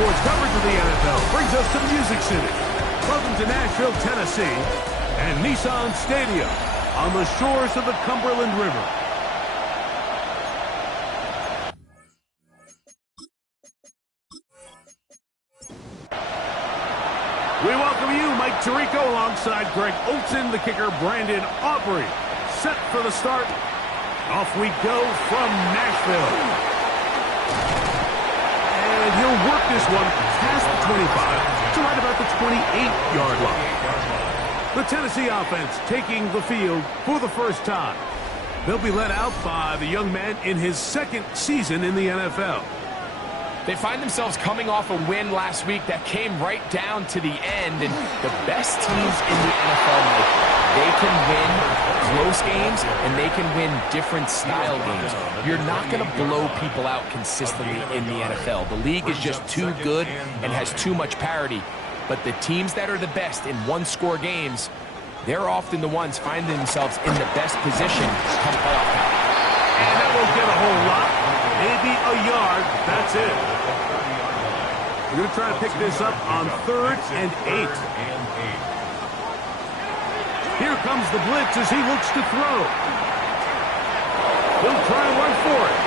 sports coverage of the NFL brings us to Music City. Welcome to Nashville, Tennessee, and Nissan Stadium on the shores of the Cumberland River. We welcome you, Mike Tirico, alongside Greg Olson, the kicker, Brandon Aubrey. Set for the start. Off we go from Nashville. And he'll work this one past the 25 to right about the 28-yard line. The Tennessee offense taking the field for the first time. They'll be led out by the young man in his second season in the NFL. They find themselves coming off a win last week that came right down to the end, and the best teams in the NFL, Mike, they can win close games and they can win different style games. You're not going to blow people out consistently in the NFL. The league is just too good and has too much parity. But the teams that are the best in one-score games, they're often the ones finding themselves in the best position come playoff time. And that won't get a whole lot. Maybe a yard. That's it. We're going to try to pick this up on 3rd and 8. Here comes the blitz as he looks to throw. He'll try and run for it.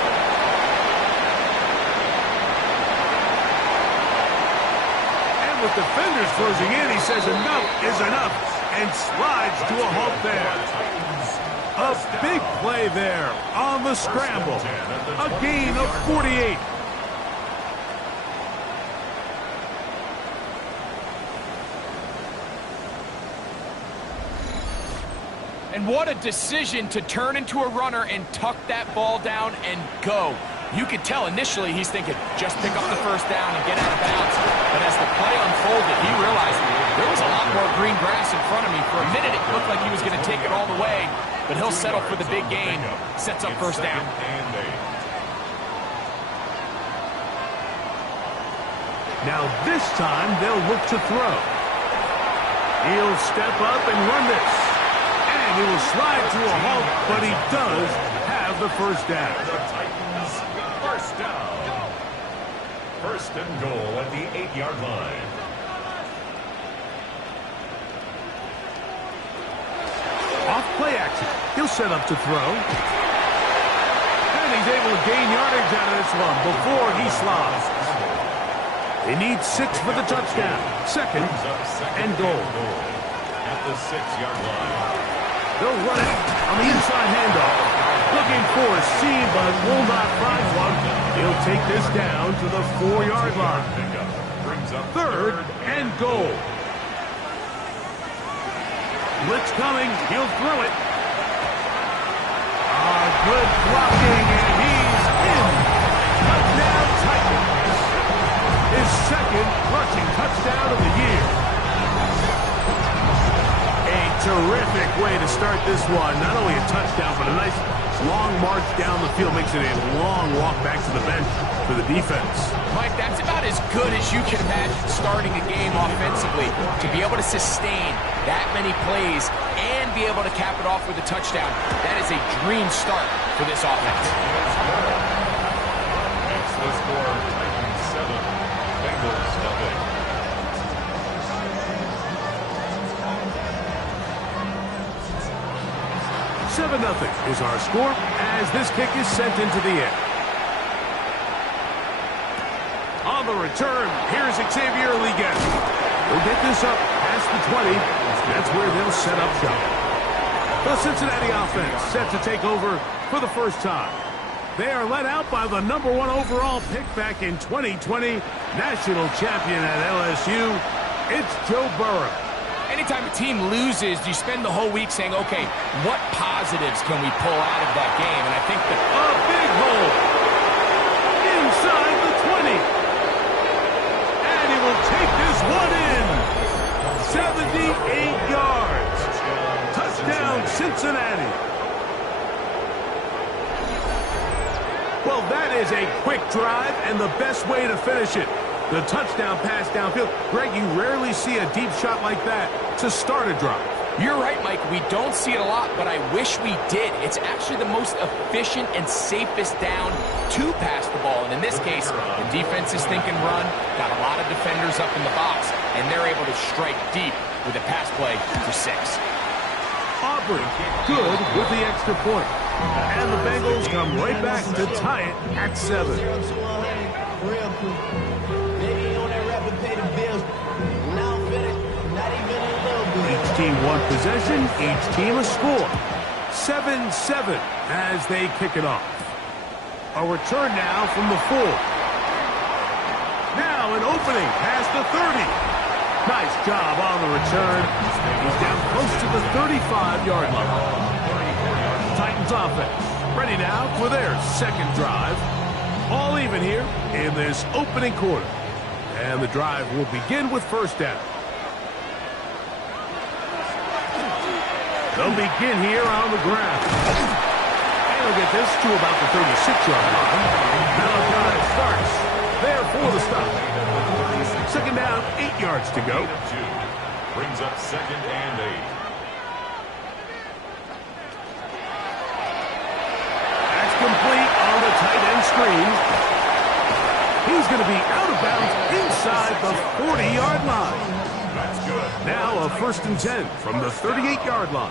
And with defenders closing in, he says enough is enough and slides to a halt there. A big play there on the scramble. A gain of 48. And what a decision to turn into a runner and tuck that ball down and go. You could tell initially he's thinking, just pick up the first down and get out of bounds. But as the play unfolded, he realized there was a lot more green grass in front of me. For a minute, it looked like he was going to take it all the way. But he'll settle for the big gain. Sets up first down. Now this time they'll look to throw. He'll step up and run this. And he will slide to a halt, but he does have the first down. The Titans, first down. First and goal at the 8-yard line. Off play action. He'll set up to throw. And he's able to gain yardage out of this one before he slides. They need 6 for the touchdown. Second and goal. At the 6-yard line. They'll run it on the inside handoff. Looking for a seam, but will not find one. He'll take this down to the 4-yard line. Third and goal. Blitz coming. He'll throw it. Good blocking, and he's in. Touchdown Titans. His second rushing touchdown of the year. A terrific way to start this one. Not only a touchdown, but a nice long march down the field. Makes it a long walk back to the bench for the defense. Mike, that's about as good as you can imagine starting a game offensively. To be able to sustain that many plays and be able to cap it off with a touchdown, that is a dream start for this offense. Next, the score, Titans 7, Bengals nothing. Seven 0 is our score as this kick is sent into the air. On the return, here's Xavier Legan. He'll get this up past the 20. That's where they'll set up shop. The Cincinnati offense set to take over for the first time. They are led out by the #1 overall pick back in 2020, national champion at LSU. It's Joe Burrow. Anytime a team loses, you spend the whole week saying, okay, what positives can we pull out of that game? And I think that a big hole inside the 20. And he will take this one in. 78 yards. Touchdown, Cincinnati. Well, that is a quick drive and the best way to finish it. The touchdown pass downfield. Greg, you rarely see a deep shot like that to start a drive. You're right, Mike. We don't see it a lot, but I wish we did. It's actually the most efficient and safest down to pass the ball. And in this case, the defense is thinking run, got a lot of defenders up in the box, and they're able to strike deep with a pass play for 6. Aubrey, good with the extra point. And the Bengals come right back to tie it at 7. Each team one possession, each team a score. 7-7 as they kick it off. A return now from the 4. Now an opening past the 30. Nice job on the return. He's down close to the 35-yard line. Titans offense ready now for their second drive. All even here in this opening quarter. And the drive will begin with first down. They'll begin here on the ground. And they'll get this to about the 36-yard line. Malachi starts there for the stop. Second down, 8 yards to go. Brings up 2nd and 8. That's complete on the tight end screen. He's going to be out of bounds inside the 40-yard line. That's good. Now a 1st and 10 from the 38-yard line.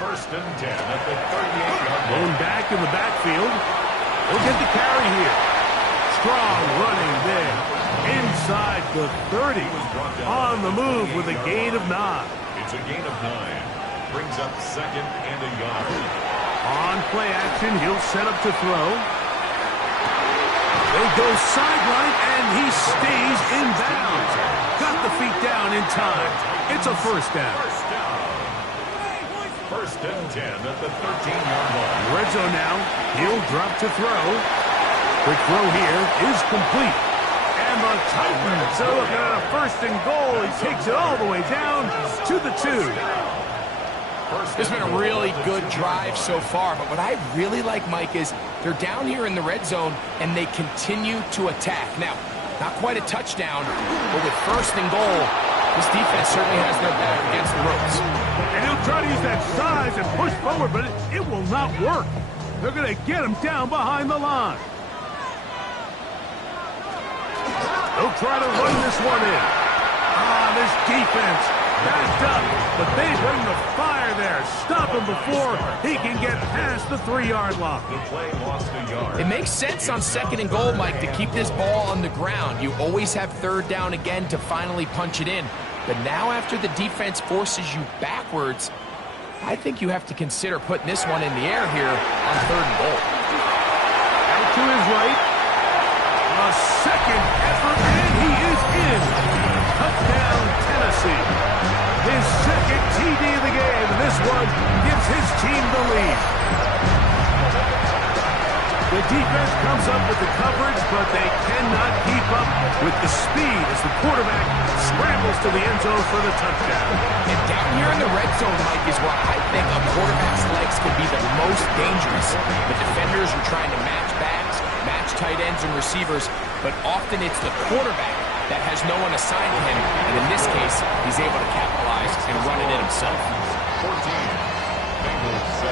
1st and 10 at the 38-yard line. Going back in the backfield. He'll get the carry here. Strong running there. Inside the 30. On the move with a gain of 9. It's a gain of 9. Brings up 2nd and a yard. On play action, he'll set up to throw. They go sideline, and he stays in bounds. Got the feet down in time. It's a first down. 1st and 10 at the 13-yard line. Red zone now. He'll drop to throw. Quick throw here is complete. And the Titans are looking at a 1st and goal. He takes it all the way down to the 2. It's been a really good drive so far, but what I really like, Mike, is they're down here in the red zone, and they continue to attack. Now, not quite a touchdown, but with 1st and goal, this defense certainly has their back against the ropes. And he'll try to use that size and push forward, but it will not work. They're going to get him down behind the line. They'll try to run this one in. This defense backed up, but they bring the fire there. Stop him before he can get past the 3-yard line. The play lost a yard. It makes sense on 2nd and goal, Mike, to keep this ball on the ground. You always have 3rd down again to finally punch it in. But now after the defense forces you backwards, I think you have to consider putting this one in the air here on 3rd and goal. Out to his right. A second effort, and he is in. Touchdown, Tennessee. His 2nd TD of the game. This one gives his team the lead. The defense comes up with the coverage, but they cannot keep up with the speed as the quarterback scrambles to the end zone for the touchdown. And down here in the red zone, Mike, is where I think a quarterback's legs can be the most dangerous. The defenders are trying to match backs, match tight ends and receivers, but often it's the quarterback that has no one assigned to him, and in this case, he's able to capitalize and run it in himself. 14, Bengals 7.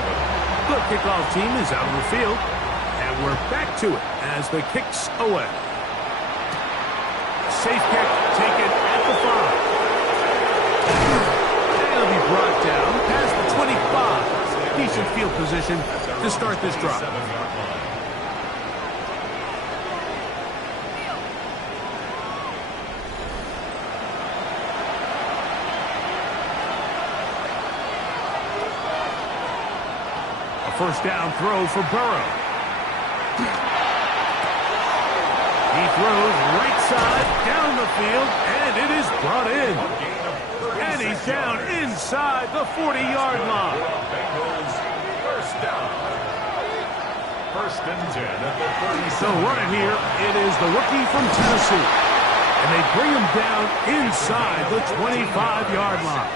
The kickoff team is out of the field, and we're back to it as the kick's away. Safe kick taken at the 5. And it'll be brought down past the 25. Decent field position to start this drive. 7-yard line. First down throw for Burrow. He throws right side down the field, and it is brought in. And he's down inside the 40-yard line. Bengals first down. 1st and 10 at the 37. So running here, it is the rookie from Tennessee. And they bring him down inside the 25-yard line.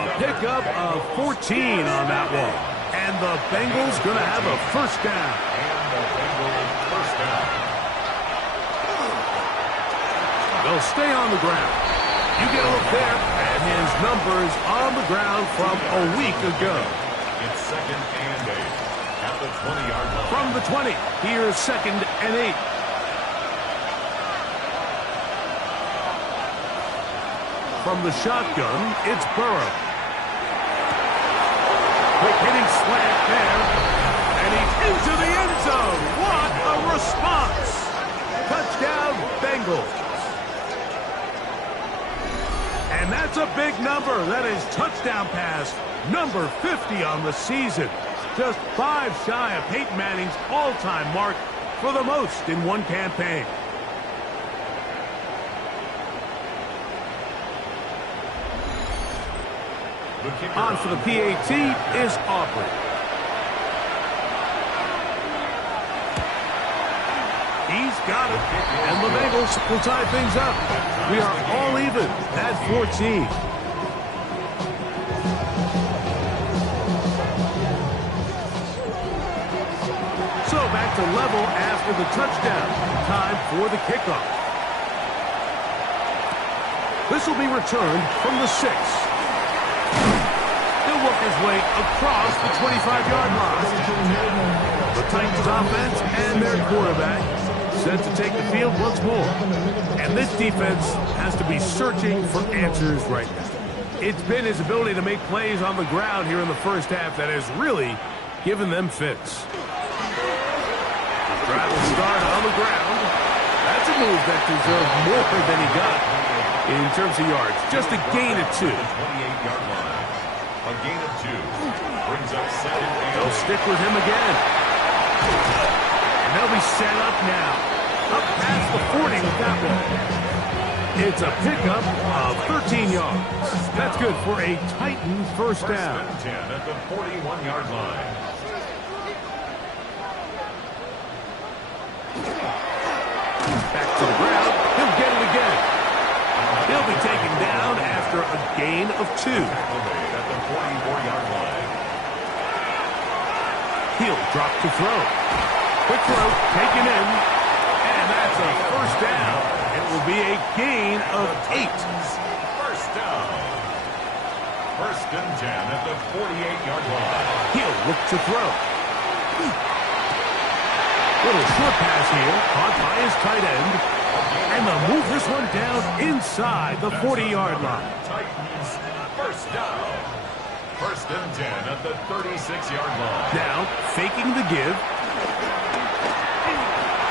A pickup of 14 on that one. And the Bengals going to have a first down. And the Bengals first down. They'll stay on the ground. You get a look there, and his numbers on the ground from a week ago. It's second and 8 at the 20-yard line. From the 20, here's second and 8. From the shotgun, it's Burrow. Quick hitting slant there. And he's into the end zone. What a response. Touchdown, Bengals. And that's a big number. That is touchdown pass number 50 on the season. Just 5 shy of Peyton Manning's all-time mark for the most in one campaign. On for the PAT is Aubrey. He's got it. And the Bengals will tie things up. We are all even at 14. So back to level after the touchdown. Time for the kickoff. This will be returned from the 6. He'll work his way across the 25-yard line. The Titans offense and their quarterback set to take the field once more. And this defense has to be searching for answers right now. It's been his ability to make plays on the ground here in the first half that has really given them fits. Travel start on the ground. That's a move that deserved more than he got in terms of yards. Just a gain of 2. 28-yard line. A gain of 2 brings up second and 8. They'll stick with him again. And they'll be set up now. Up past the 40 with that one. It's a pickup of 13 yards. That's good for a Titan first down. First and 10 at the 41-yard line. Back to the ground. He'll get it again. He'll be taken down after a gain of 2. At the 44-yard line. He'll drop to throw. Quick throw, taken in. And that's a first down. It will be a gain of 8. First down. First and 10 at the 48-yard line. He'll look to throw. Little short pass here, caught by his tight end. And they'll move this one down inside the 40-yard line. Titans, first down. First and 10 at the 36-yard line. Now, faking the give.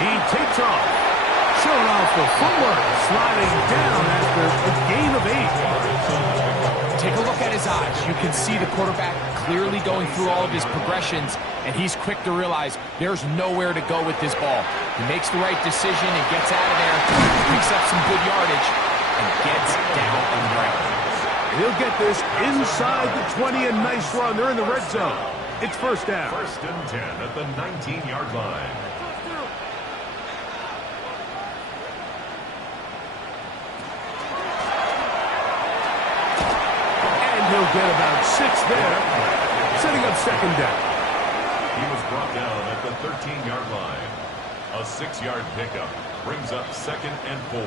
He takes off. Showing off the footwork, sliding down after a gain of 8. Take a look at his eyes. You can see the quarterback clearly going through all of his progressions, and he's quick to realize there's nowhere to go with this ball. He makes the right decision and gets out of there, picks up some good yardage, and gets down on the ground. He'll get this inside the 20, a nice run. They're in the red zone. It's first down. First and 10 at the 19-yard line. He'll get about 6 there, setting up second down. He was brought down at the 13-yard line. A 6-yard pickup brings up second and 4.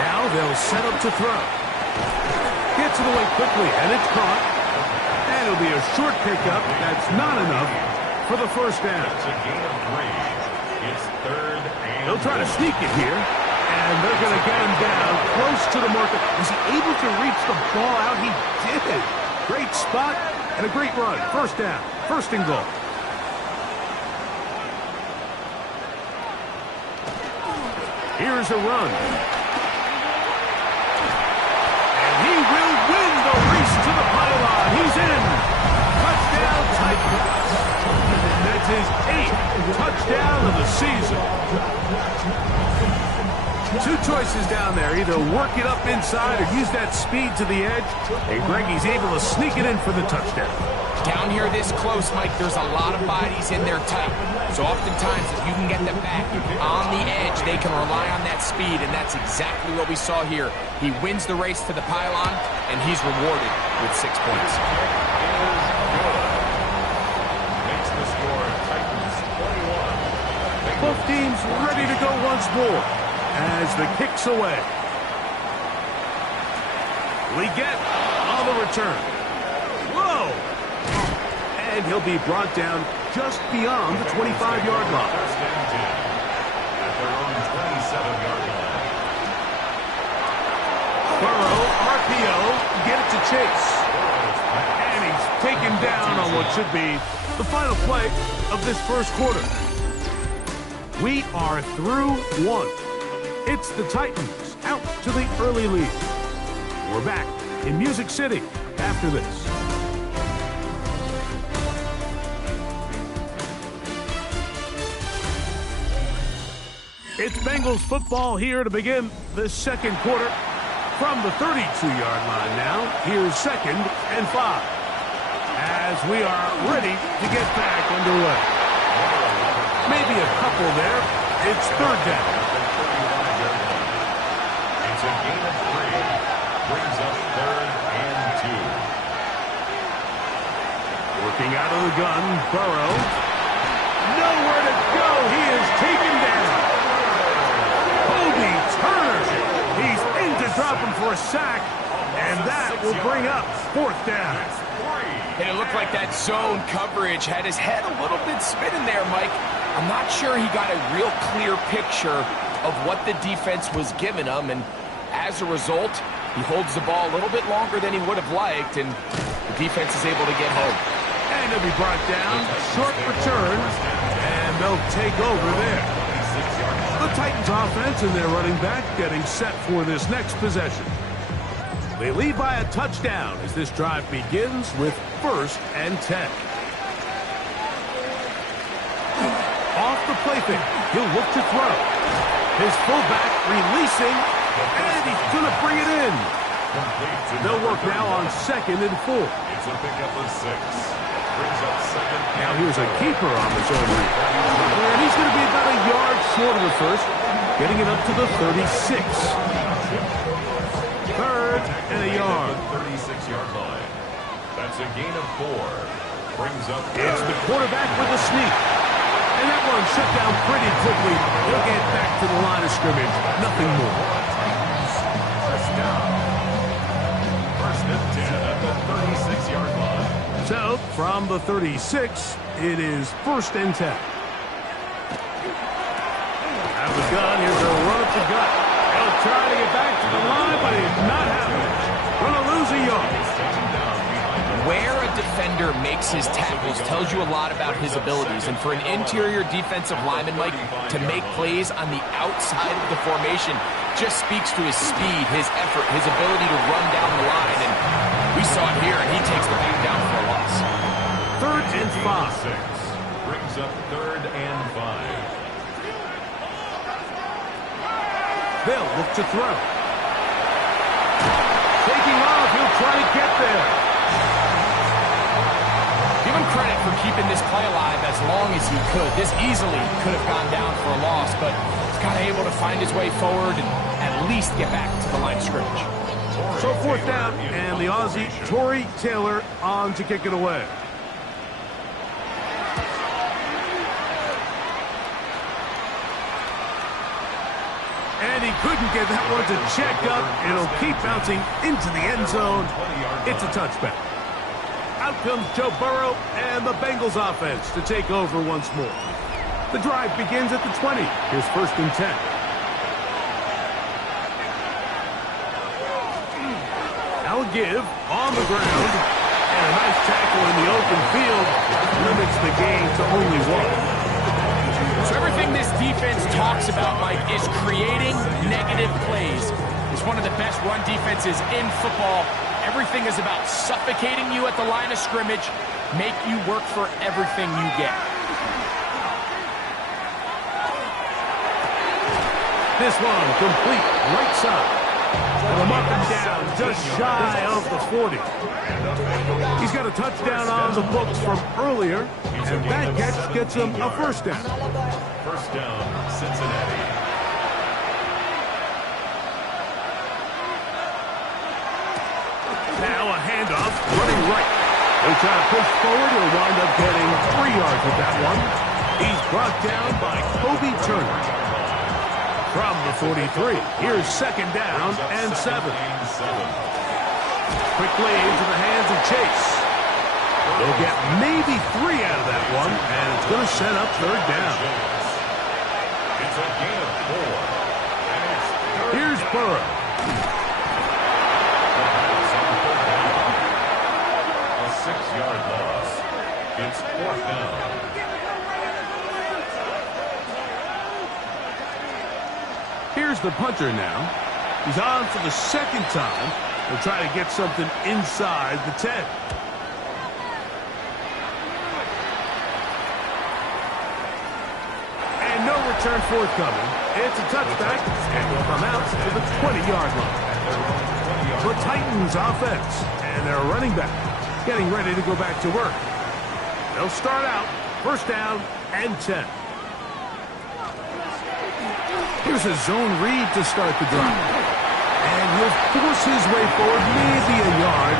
Now they'll set up to throw. Gets it away quickly, and it's caught. And it'll be a short pickup. That's not enough for the first down. That's a gain of 3. It's third and They'll try to sneak it here. And they're going to get him down close to the marker. Was he able to reach the ball out? He did. Great spot and a great run. First down. First and goal. Here's a run. And he will win the race to the pylon. He's in. Touchdown, Titans. That's his 8th touchdown of the season. 2 choices down there. Either work it up inside or use that speed to the edge. And Greggy's able to sneak it in for the touchdown. Down here this close, Mike, there's a lot of bodies in there tight. So oftentimes, if you can get them back on the edge, they can rely on that speed, and that's exactly what we saw here. He wins the race to the pylon, and he's rewarded with 6 points. makes the score Titans 21. Both teams ready to go once more. as the kick's away. We get on the return. Whoa! And he'll be brought down just beyond the 25-yard line. First and 10 at their own 27-yard line. Burrow, RPO, get it to Chase. And he's taken down on what should be the final play of this first quarter. We are through one. It's the Titans out to the early lead. We're back in Music City after this. It's Bengals football here to begin the second quarter. From the 32-yard line now, here's 2nd and 5. As we are ready to get back underway. Maybe a couple there. It's 3rd down. It's a gain of 3. Brings up 3rd and 2. Working out of the gun, Burrow. Nowhere to go. He is taken down. Kobe Turner. He's in to drop him for a sack, and that will bring up 4th down. And it looked like that zone coverage had his head a little bit spinning there, Mike. I'm not sure he got a real clear picture of what the defense was giving him, and as a result, he holds the ball a little bit longer than he would have liked, and the defense is able to get home. And he'll be brought down, short return, and they'll take over there. The Titans offense and their running back getting set for this next possession. They lead by a touchdown as this drive begins with 1st and 10. Off the play fake, he'll look to throw. His fullback releasing, and he's going to bring it in. They'll work now on 2nd and 4. It's a pickup of 6. Brings up 2nd. Now here's a keeper on the zone read. And he's going to be about a yard short of the first, getting it up to the 36. 3rd and a yard. 36-yard line. That's a gain of 4. Brings up. It's the quarterback with a sneak. And that one shut down pretty quickly. He'll get back to the line of scrimmage. Nothing more. First down. 1st and 10 at the 36-yard line. So, from the 36, it is 1st and 10. Out of the gun, here's a run up the gut. He'll try to get back to the line, but he's not having it. Going to lose a yard. Where a defender makes his tackles tells you a lot about his abilities. And for an interior defensive lineman, Mike, to make plays on the outside of the formation just speaks to his speed, his effort, his ability to run down the line. And we saw it here, and he takes the back down for a loss. 3rd and 5. 6. Brings up 3rd and 5. They'll look to throw. Taking off, he'll try to get there. Give him credit for keeping this play alive as long as he could. This easily could have gone down for a loss, but he's kind of able to find his way forward and at least get back to the line of scrimmage. So 4th down, and the Aussie, Torrey Taylor, on to kick it away. And he couldn't get that one to check up. It'll keep bouncing into the end zone. It's a touchback. Out comes Joe Burrow and the Bengals offense to take over once more. The drive begins at the 20. Here's 1st and 10. Now a give on the ground. And a nice tackle in the open field limits the game to only 1. So everything this defense talks about, Mike, is creating negative plays. It's one of the best run defenses in football. Everything is about suffocating you at the line of scrimmage, make you work for everything you get. This one complete right side. And I'm up and down just shy of the 40. He's got a touchdown on the books from earlier, and that catch gets him a 1st down. 1st down, Cincinnati. Now a handoff, running right. They try to push forward. He'll wind up getting 3 yards with that one. He's brought down by Kobe Turner. From the 43, here's second down and 7. Quickly into the hands of Chase. They'll get maybe 3 out of that one, and it's going to set up third down. It's a gain of 4. And it's Here's Burrow. a 6-yard loss. It's 4th down. Here's the punter now. He's on for the second time. He'll try to get something inside the 10. And no return forthcoming. It's a touchback, and will come out to the 20-yard line. The Titans offense, and their running back getting ready to go back to work. They'll start out first down and 10. Here's a zone read to start the drive. And he'll force his way forward, maybe a yard.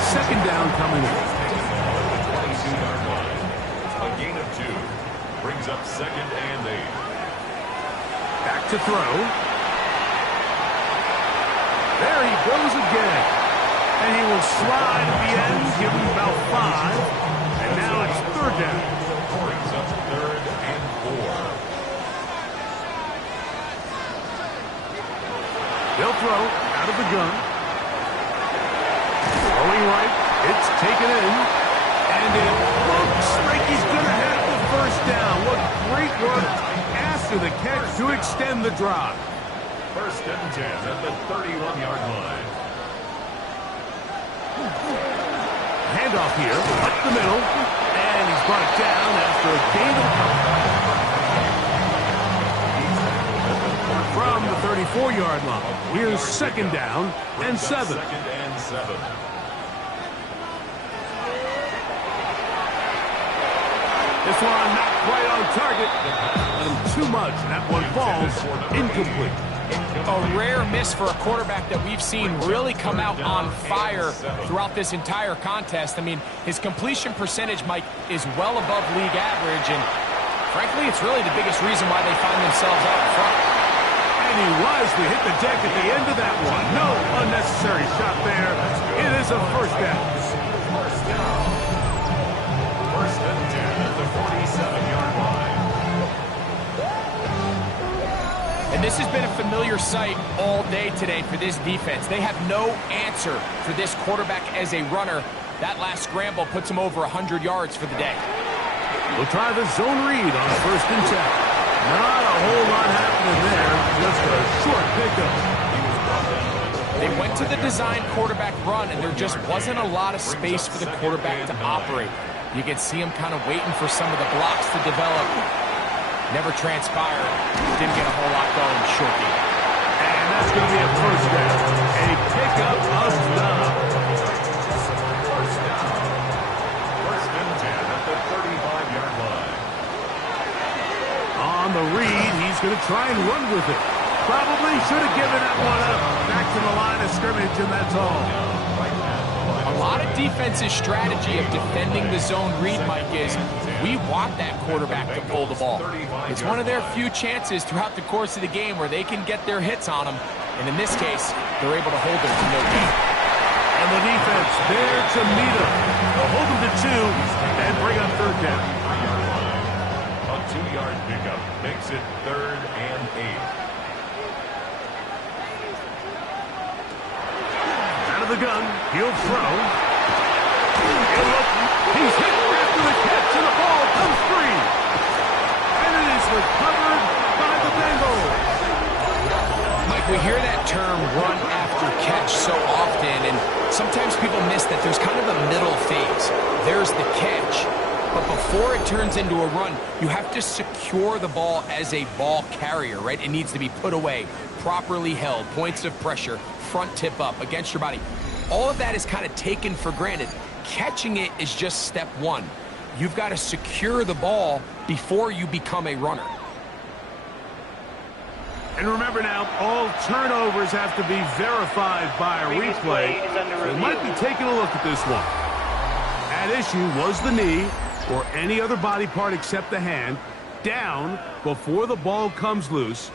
Second down coming up. 22-yard line. A gain of 2. Brings up second and 8. Back to throw. There he goes again. And he will slide at the end, give him about 5. And now it's third down. Brings up third and 4. They'll throw out of the gun. Throwing right. It's taken in. And it looks like he's going to have the first down. What great work after the catch to extend the drive. First and 10 at the 31-yard line. Handoff here, up the middle. And he's brought down after a gain of from the 34-yard line. Here's second down and 7. Second and 7. This one not quite on target. Let him too much, and that one falls incomplete. A rare miss for a quarterback that we've seen really come out on fire throughout this entire contest. I mean, his completion percentage, Mike, is well above league average, and frankly, it's really the biggest reason why they find themselves out in front. And he wisely hit the deck at the end of that one. No unnecessary shot there. It is a first down. First and 10 at the 47-yard line. And this has been a familiar sight all day today for this defense. They have no answer for this quarterback as a runner. That last scramble puts him over 100 yards for the day. We'll try the zone read on first and 10. Not a whole lot happening there. Just a short pickup. They went to the design quarterback run, and there just wasn't a lot of space for the quarterback to operate. You can see him kind of waiting for some of the blocks to develop. Never transpired. Didn't get a whole lot going short game. And that's going to be a first down. A pickup of stop. First and 10 at the 35-yard line. On the read, he's going to try and run with it. Probably should have given that one up. Back to the line of scrimmage, and that's all. A lot of defense's strategy of defending the zone read, Mike, is we want that quarterback to pull the ball. It's one of their few chances throughout the course of the game where they can get their hits on him. And in this case, they're able to hold him to no gain. And the defense there to meet him. They'll hold him to 2 and bring up third down. A 2-yard pickup makes it third and 8. Out of the gun, he'll throw. He'll look. He's hit after the catch, and the ball comes free. And it is recovered by the Bengals. Mike, we hear that term run after catch so often, and sometimes people miss that there's kind of a middle phase. There's the catch, but before it turns into a run, you have to secure the ball as a ball carrier, right? It needs to be put away, properly held, points of pressure, front tip up against your body. All of that is kind of taken for granted. Catching it is just step one. You've got to secure the ball before you become a runner. And remember now, all turnovers have to be verified by a replay. So we might be taking a look at this one. At issue was the knee, or any other body part except the hand, down before the ball comes loose.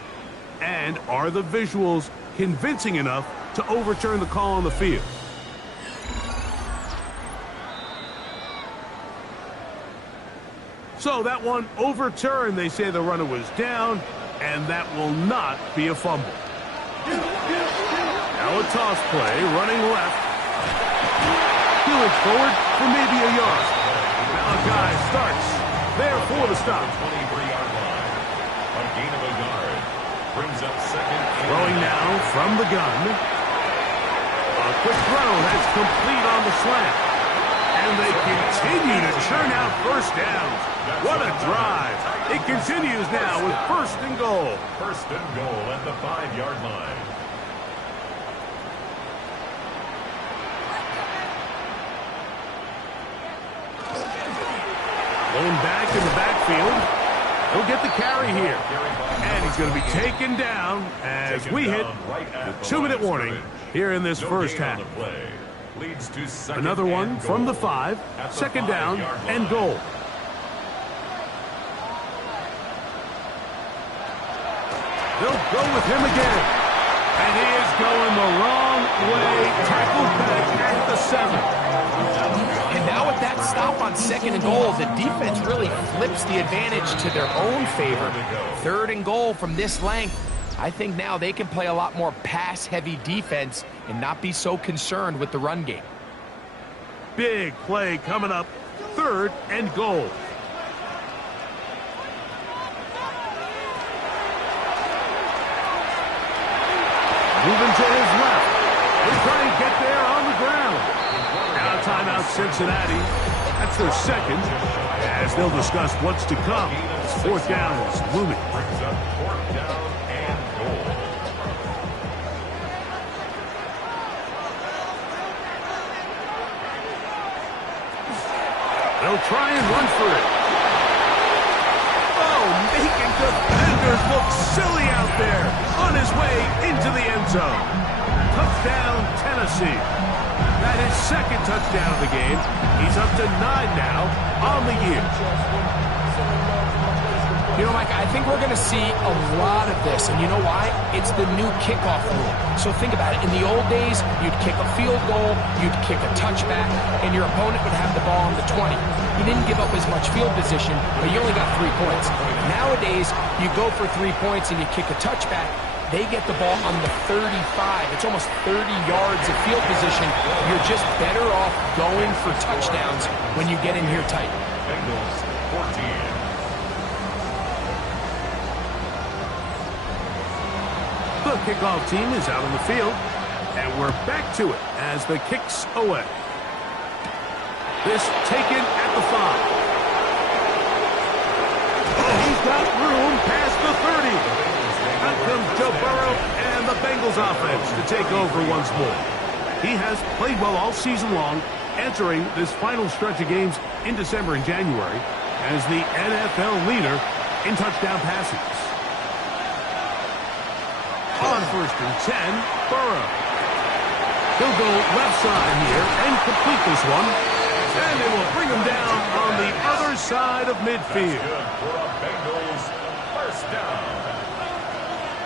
And are the visuals convincing enough to overturn the call on the field? So that one overturned. They say the runner was down, and that will not be a fumble. Now a toss play, running left. Healing forward for maybe a yard. Now a guy starts there for the stop. 23-yard line. A gain of a yard. Brings up second. Throwing now from the gun. A quick throw that's complete on the slant. And they continue to churn out first downs. What a drive. It continues now with first and goal. First and goal at the 5-yard line. Going back in the backfield. He'll get the carry here. And he's going to be taken down as we hit the 2-minute warning here in this first half. Another one from the 5. Second down and goal. They'll go with him again. And he is going the wrong way. Tackled back at the 7. And now with that stop on second and goal, the defense really flips the advantage to their own favor. Third and goal from this length. I think now they can play a lot more pass-heavy defense and not be so concerned with the run game. Big play coming up. Third and goal. Moving to his left. They're trying to get there on the ground. Now timeout Cincinnati. That's their second. As they'll discuss what's to come. Fourth down is looming. Brings up fourth down and goal. They'll try and run for it. Oh, making defenders look silly out there. On his way into the end zone. Touchdown, Tennessee. That is second touchdown of the game. He's up to 9 now on the year. You know, Mike, I think we're going to see a lot of this, and you know why? It's the new kickoff rule. So think about it. In the old days, you'd kick a field goal, you'd kick a touchback, and your opponent would have the ball on the 20. You didn't give up as much field position, but you only got 3 points. Nowadays, you go for 3 points and you kick a touchback, they get the ball on the 35. It's almost 30 yards of field position. You're just better off going for touchdowns when you get in here tight. Bengals 14. The kickoff team is out on the field, and we're back to it as the kick's away. This taken at the 5. Oh, he's got room past the 30. Out comes Joe Burrow and the Bengals offense to take over once more. He has played well all season long, entering this final stretch of games in December and January as the NFL leader in touchdown passes. On first and 10, Burrow. He'll go left side here and complete this one. And they will bring him down on the other side of midfield. That's good for a Bengals first down.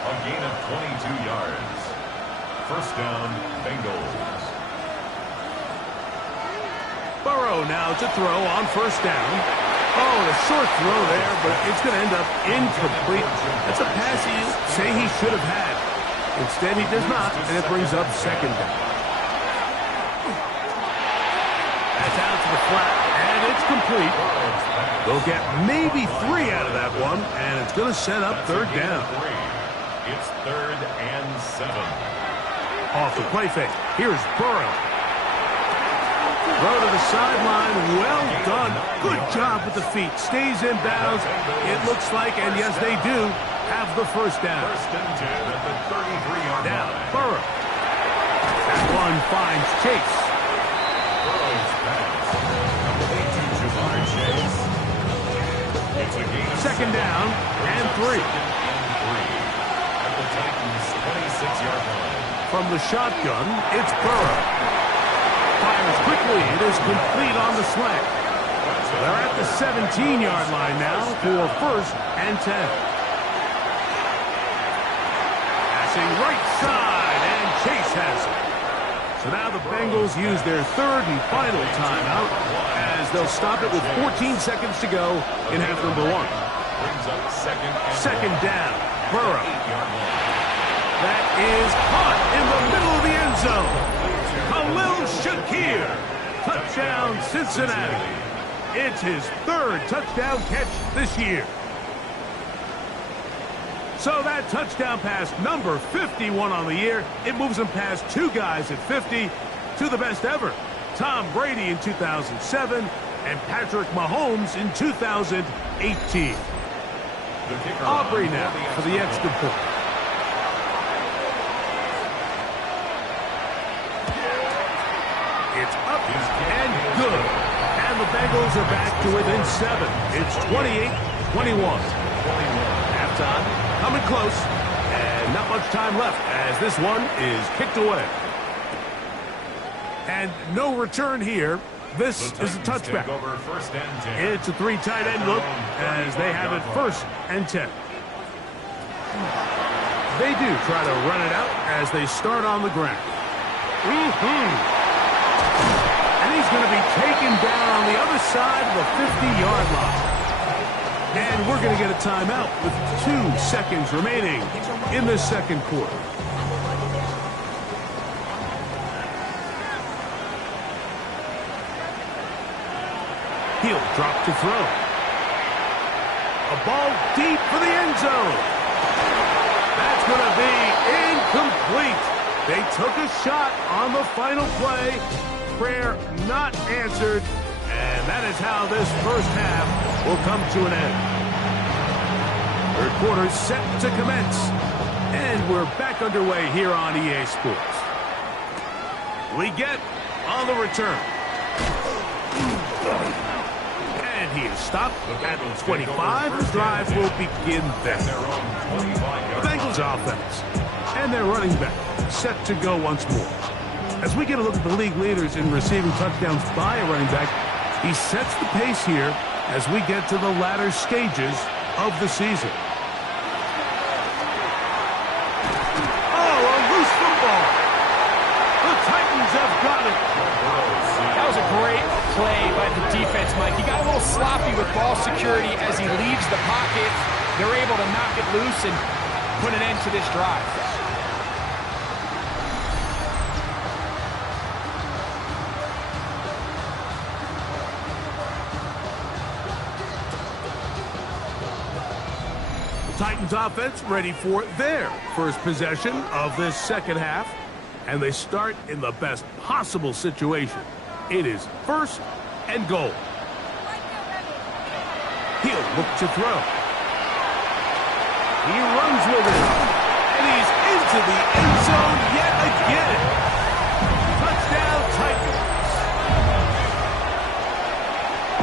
A gain of 22 yards. First down, Bengals. Burrow now to throw on first down. Oh, a short throw there, but it's going to end up incomplete. That's a pass he say he should have had. Instead, he does not, and it brings up second down. That's out to the flat, and it's complete. They'll get maybe 3 out of that one, and it's going to set up third down. It's third and 7. Off the play fake. Here's Burrow. Throw to the sideline. Well done. Good job with the feet. Stays in bounds. It looks like, and yes, they do, have the first down. First and 10 at the 33-yard Now, line. Burrow. That one finds Chase. Burrow's pass. Complete to Jamar Chase. It's a gain of Second down and 3. At the Titans' 26-yard line. From the shotgun, it's Burrow. Fires quickly. It is complete on the slant. They're at the 17-yard line now for first and 10. passing right side, and Chase has it. So now the Bengals use their third and final timeout as they'll stop it with 14 seconds to go in half number one. Brings up Second down. Burrow. That is caught in the middle of the end zone. Khalil Shakir. Touchdown, Cincinnati. It's his third touchdown catch this year. So that touchdown pass, number 51 on the year, it moves him past two guys at 50 to the best ever. Tom Brady in 2007 and Patrick Mahomes in 2018. Aubrey now for the extra point. It's up and good. And the Bengals are back to within 7. It's 28-21. Halftime. Coming close, and not much time left as this one is kicked away. And no return here. This is a touchback. It's a 3 tight end look as they have it 1st and 10. They do try to run it out as they start on the ground. And he's going to be taken down on the other side of the 50-yard line. And we're going to get a timeout with 2 seconds remaining in the second quarter. He'll drop to throw. A ball deep for the end zone. That's going to be incomplete. They took a shot on the final play. Prayer not answered. And that is how this first half will come to an end. Third quarter set to commence. And we're back underway here on EA Sports. We get on the return. And he is stopped at 25. The drive will begin then. The Bengals offense. And their running back set to go once more. As we get a look at the league leaders in receiving touchdowns by a running back, he sets the pace here as we get to the latter stages of the season. Oh, a loose football. The Titans have got it. That was a great play by the defense, Mike. He got a little sloppy with ball security as he leaves the pocket. They're able to knock it loose and put an end to this drive. Titans offense ready for their first possession of this second half, and they start in the best possible situation. It is 1st and goal. He'll look to throw. He runs with it, and he's into the end zone yet again. Touchdown Titans.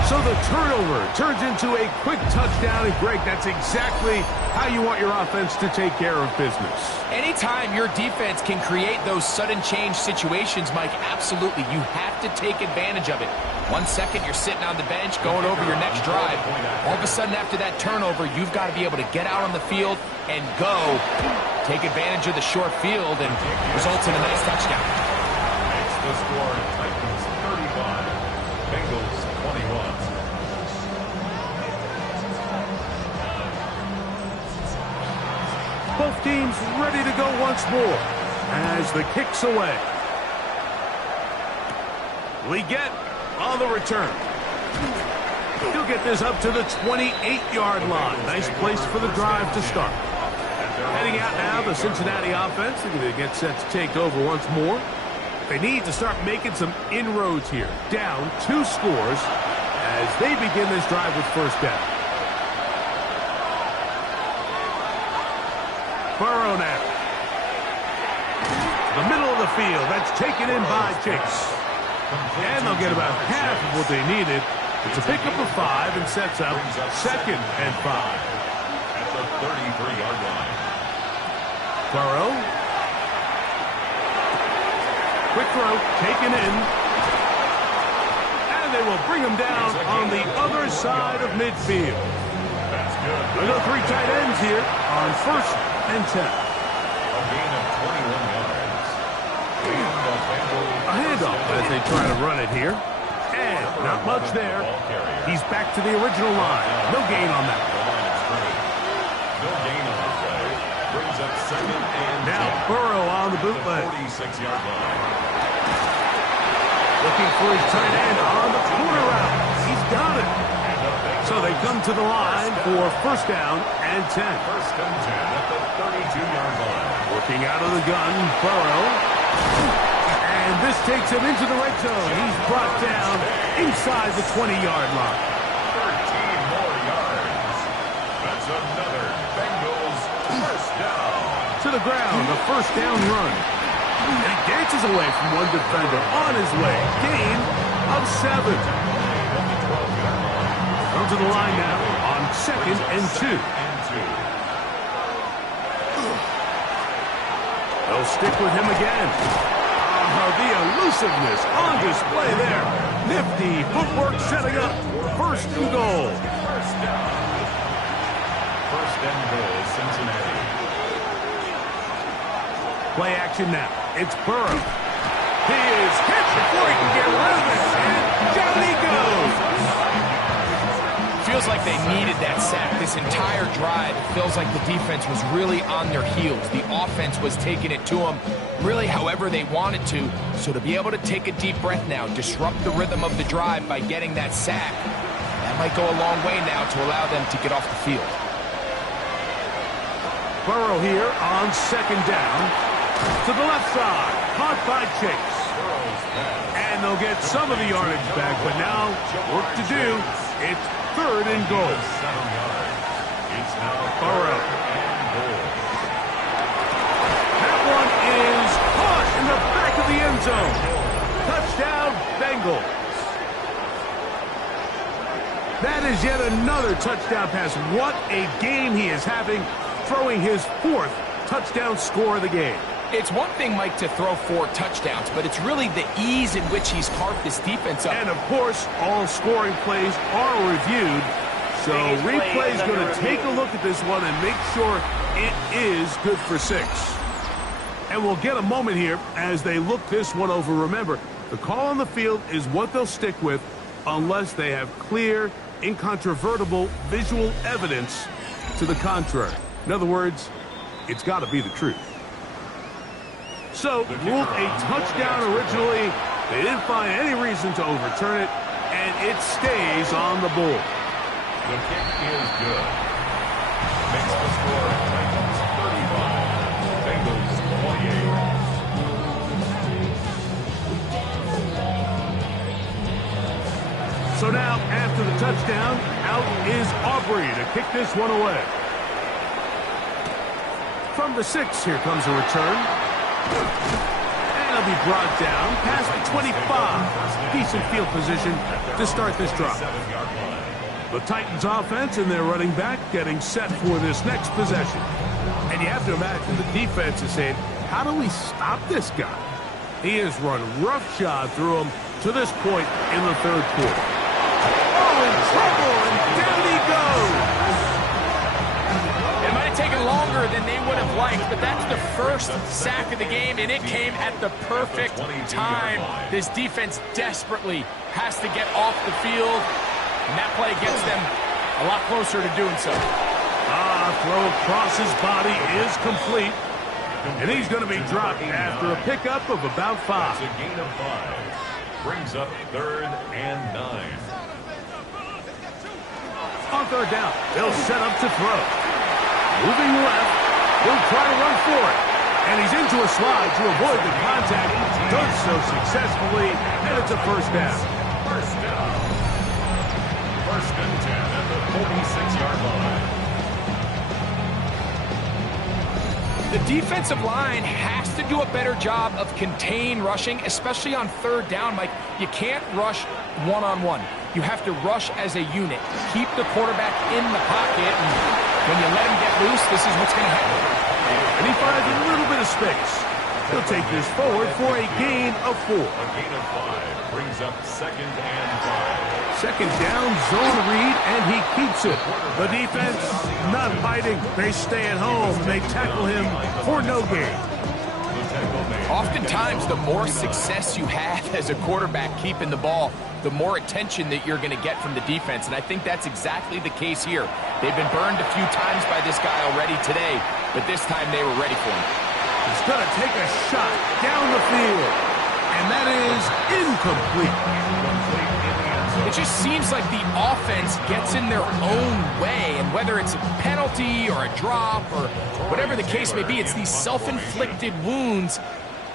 So the turnover turns into a quick touchdown, and Greg, that's exactly how you want your offense to take care of business. Anytime your defense can create those sudden change situations, Mike, absolutely, you have to take advantage of it. 1 second, you're sitting on the bench, going over your next drive. All of a sudden, after that turnover, you've got to be able to get out on the field and go. Take advantage of the short field and results in a nice touchdown. Makes the score Titans 35, Bengals 21. Both teams ready to go once more as the kick's away. We get on the return. He'll get this up to the 28-yard line. Nice place for the drive to start. Heading out now, the Cincinnati offense. They're going to get set to take over once more. They need to start making some inroads here. Down 2 scores as they begin this drive with first down. Burrow now. The middle of the field. That's taken in by Chase. And they'll get about half of what they needed. It's a pickup of 5 and sets up 2nd and 5. At the 33-yard line. Burrow. Quick throw, taken in. And they will bring him down on the other side of midfield. That's good. We'll go 3 tight ends here on 1st and 10. A gain as they try to run it here. And not much there. He's back to the original line. No gain on that. No gain on the play. Brings up second and now Burrow on the bootleg. 46-yard line. Looking for his tight end on the corner route. He's got it. So they come to the line for first down and 10. First and 10 at the 32-yard line. Working out of the gun, Burrow. And this takes him into the red zone. He's brought down inside the 20-yard line. 13 more yards. That's another Bengals first down. To the ground, a first down run. And he dances away from one defender on his way. Gain of 7. Come to the line now on second and 2. They'll stick with him again. The elusiveness on display there. Nifty footwork setting up first and goal. First down. First and goal, Cincinnati. Play action now. It's Burrow. He is hit before he can get rid of it. And down he goes. Feels like they needed that sack. This entire drive, it feels like the defense was really on their heels. The offense was taking it to them really however they wanted to. So to be able to take a deep breath now, disrupt the rhythm of the drive by getting that sack, that might go a long way now to allow them to get off the field. Burrow here on second down. To the left side. Caught by Chase. And they'll get some of the yardage back, but now work to do. It's third and goal. It's now Burrow. and goal. That one is caught in the back of the end zone. Touchdown, Bengals. That is yet another touchdown pass. What a game he is having, throwing his 4th touchdown score of the game. It's one thing, Mike, to throw 4 touchdowns, but it's really the ease in which he's carved this defense up. And, of course, all scoring plays are reviewed. So replay's going to take a look at this one and make sure it is good for 6. And we'll get a moment here as they look this one over. Remember, the call on the field is what they'll stick with unless they have clear, incontrovertible visual evidence to the contrary. In other words, it's got to be the truth. So, ruled a touchdown originally. They didn't find any reason to overturn it, and it stays on the board. The kick is good. Makes the score Titans 35, Bengals 28. So now, after the touchdown, out is Aubrey to kick this one away. From the 6, here comes a return. And he'll be brought down past the 25. Decent field position to start this drive. The Titans offense and their running back getting set for this next possession. And you have to imagine the defense is saying, how do we stop this guy? He has run roughshod through him to this point in the 3rd quarter. Oh, in trouble, and down he goes. It might have taken longer than they would have liked, but that's the first sack of the game, and it came at the perfect time. This defense desperately has to get off the field, and that play gets them a lot closer to doing so. Throw across his body is complete, and he's going to be dropped after a pickup of about 5. That's a gain of 5. Brings up 3rd and 9. On 3rd down, they'll set up to throw. Moving left, he'll try to run for it. And he's into a slide to avoid the contact. Does so successfully, and it's a first down. First down. First and 10 at the 46-yard line. The defensive line has to do a better job of contain rushing, especially on 3rd down, Mike. You can't rush one-on-one. You have to rush as a unit. Keep the quarterback in the pocket, and when you let him get loose, this is what's going to happen. And he finds a little bit of space. He'll take this forward for a gain of 4. A gain of 5 brings up 2nd and 5. 2nd down, zone read, and he keeps it. The defense not biting. They stay at home. They tackle him for no gain. The tackle made Oftentimes, the more success you have as a quarterback keeping the ball, the more attention that you're going to get from the defense, and I think that's exactly the case here. They've been burned a few times by this guy already today, but this time they were ready for him. He's going to take a shot down the field, and that is incomplete. It just seems like the offense gets in their own way, and whether it's a penalty or a drop or whatever the case may be, it's these self-inflicted wounds.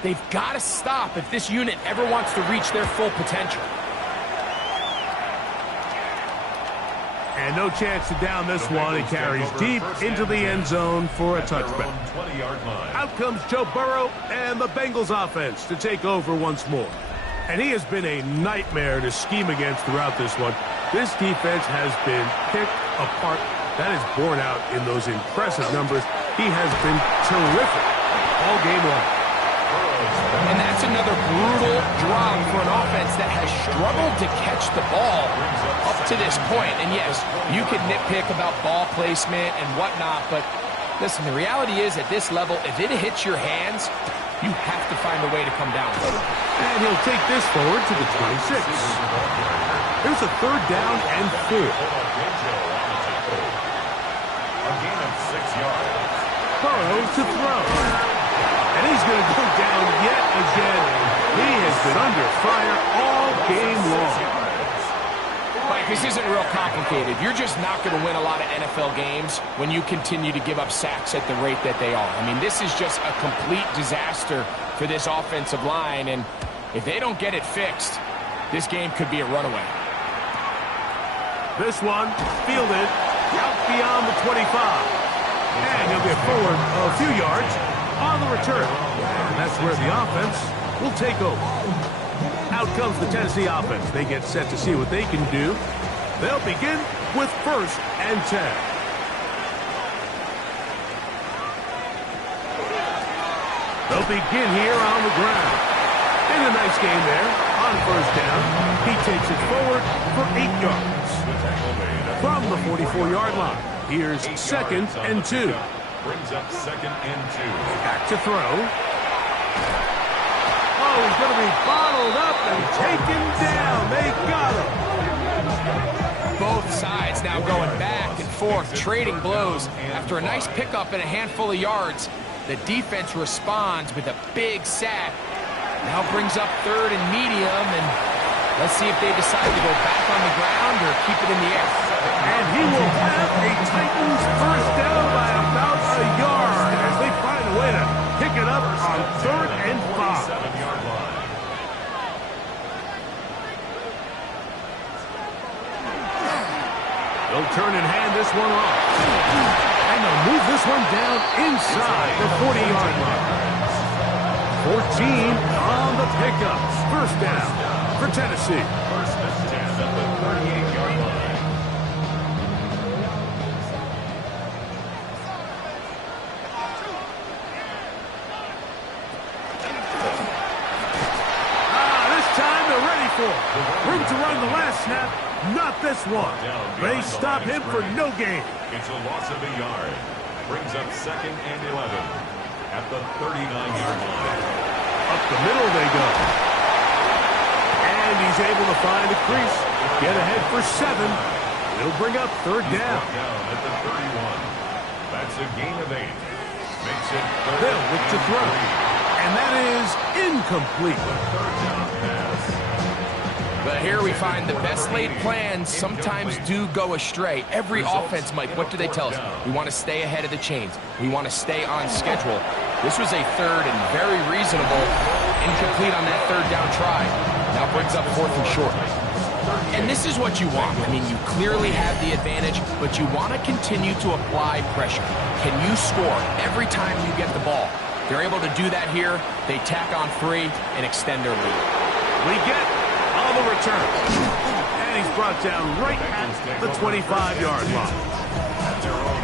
They've got to stop if this unit ever wants to reach their full potential. And no chance to down this one. It carries deep into the end zone for a touchback. Out comes Joe Burrow and the Bengals offense to take over once more. And he has been a nightmare to scheme against throughout this one. This defense has been picked apart. That is borne out in those impressive numbers. He has been terrific all game long. And that's another brutal drop for an offense that has struggled to catch the ball up to this point. And yes, you could nitpick about ball placement and whatnot, but listen, the reality is at this level, if it hits your hands, you have to find a way to come down. And he'll take this forward to the 26. Here's a 3rd down and 4. A gain of 6 yards. Burrow to throw. And he's going to go down yet again. He has been under fire all game long. Mike, this isn't real complicated. You're just not going to win a lot of NFL games when you continue to give up sacks at the rate that they are. I mean, this is just a complete disaster for this offensive line, and if they don't get it fixed, this game could be a runaway. This one fielded out beyond the 25. And he'll get forward a few yards on the return. And that's where the offense will take over. Out comes the Tennessee offense. They get set to see what they can do. They'll begin with 1st and 10. They'll begin here on the ground. And a nice game there on 1st down. He takes it forward for 8 yards. From the 44-yard line, here's 2nd and 2. Brings up 2nd and 2. Back to throw. Oh, he's going to be bottled up and taken down. They got him. Both sides now going back and forth, trading blows. After a nice pickup and a handful of yards, the defense responds with a big sack. Now brings up 3rd and medium, and let's see if they decide to go back on the ground or keep it in the air. And he will have a Titans 1st down by about a yard as they find a way to pick it up on 3rd and 5. 7-yard line. They'll turn and hand this one off. And they'll move this one down inside the 40-yard line. 14 on the pickup. 1st down for Tennessee. 1st and 10 at the 38-yard line. This time they're ready for it. Room to run the last snap. Not this one. They stop him for no gain. It's a loss of a yard. Brings up 2nd and 11 at the 39-yard line. Up the middle they go. And he's able to find a crease. Get ahead for 7. He'll bring up 3rd down. Down at the 31. That's a gain of 8. Makes it 3rd. They'll look to throw. And that is incomplete. 3rd down pass. But here we find the best laid plans sometimes do go astray. Every offense, Mike, what do they tell us? We want to stay ahead of the chains. We want to stay on schedule. This was a 3rd and very reasonable, incomplete on that 3rd down try. Now brings up 4th and short. And this is what you want. I mean, you clearly have the advantage, but you want to continue to apply pressure. Can you score every time you get the ball? They're able to do that here. They tack on 3 and extend their lead. We get on the return. And he's brought down right at the 25-yard line.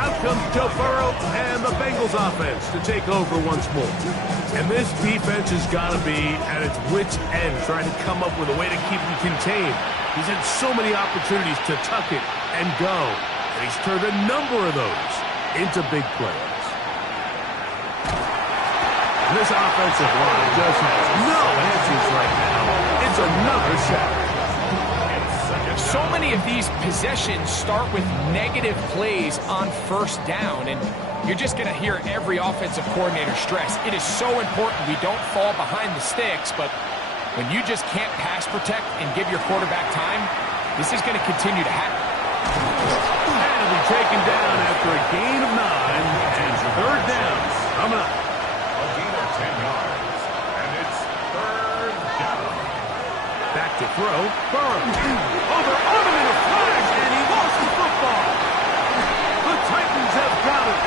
Out comes Joe Burrow and the Bengals offense to take over once more. And this defense has got to be at its wits' end, trying to come up with a way to keep him contained. He's had so many opportunities to tuck it and go, and he's turned a number of those into big plays. This offensive line just has no answers right now. It's another sack. So many of these possessions start with negative plays on first down, and you're just going to hear every offensive coordinator stress. It is so important we don't fall behind the sticks, but when you just can't pass protect and give your quarterback time, this is going to continue to happen. And be taken down after a gain of 9, and third down coming up. A gain of 10 yards, and it's third down. Back to throw. Burrow. Oh, they're on him in a flash, and he lost the football. The Titans have got it.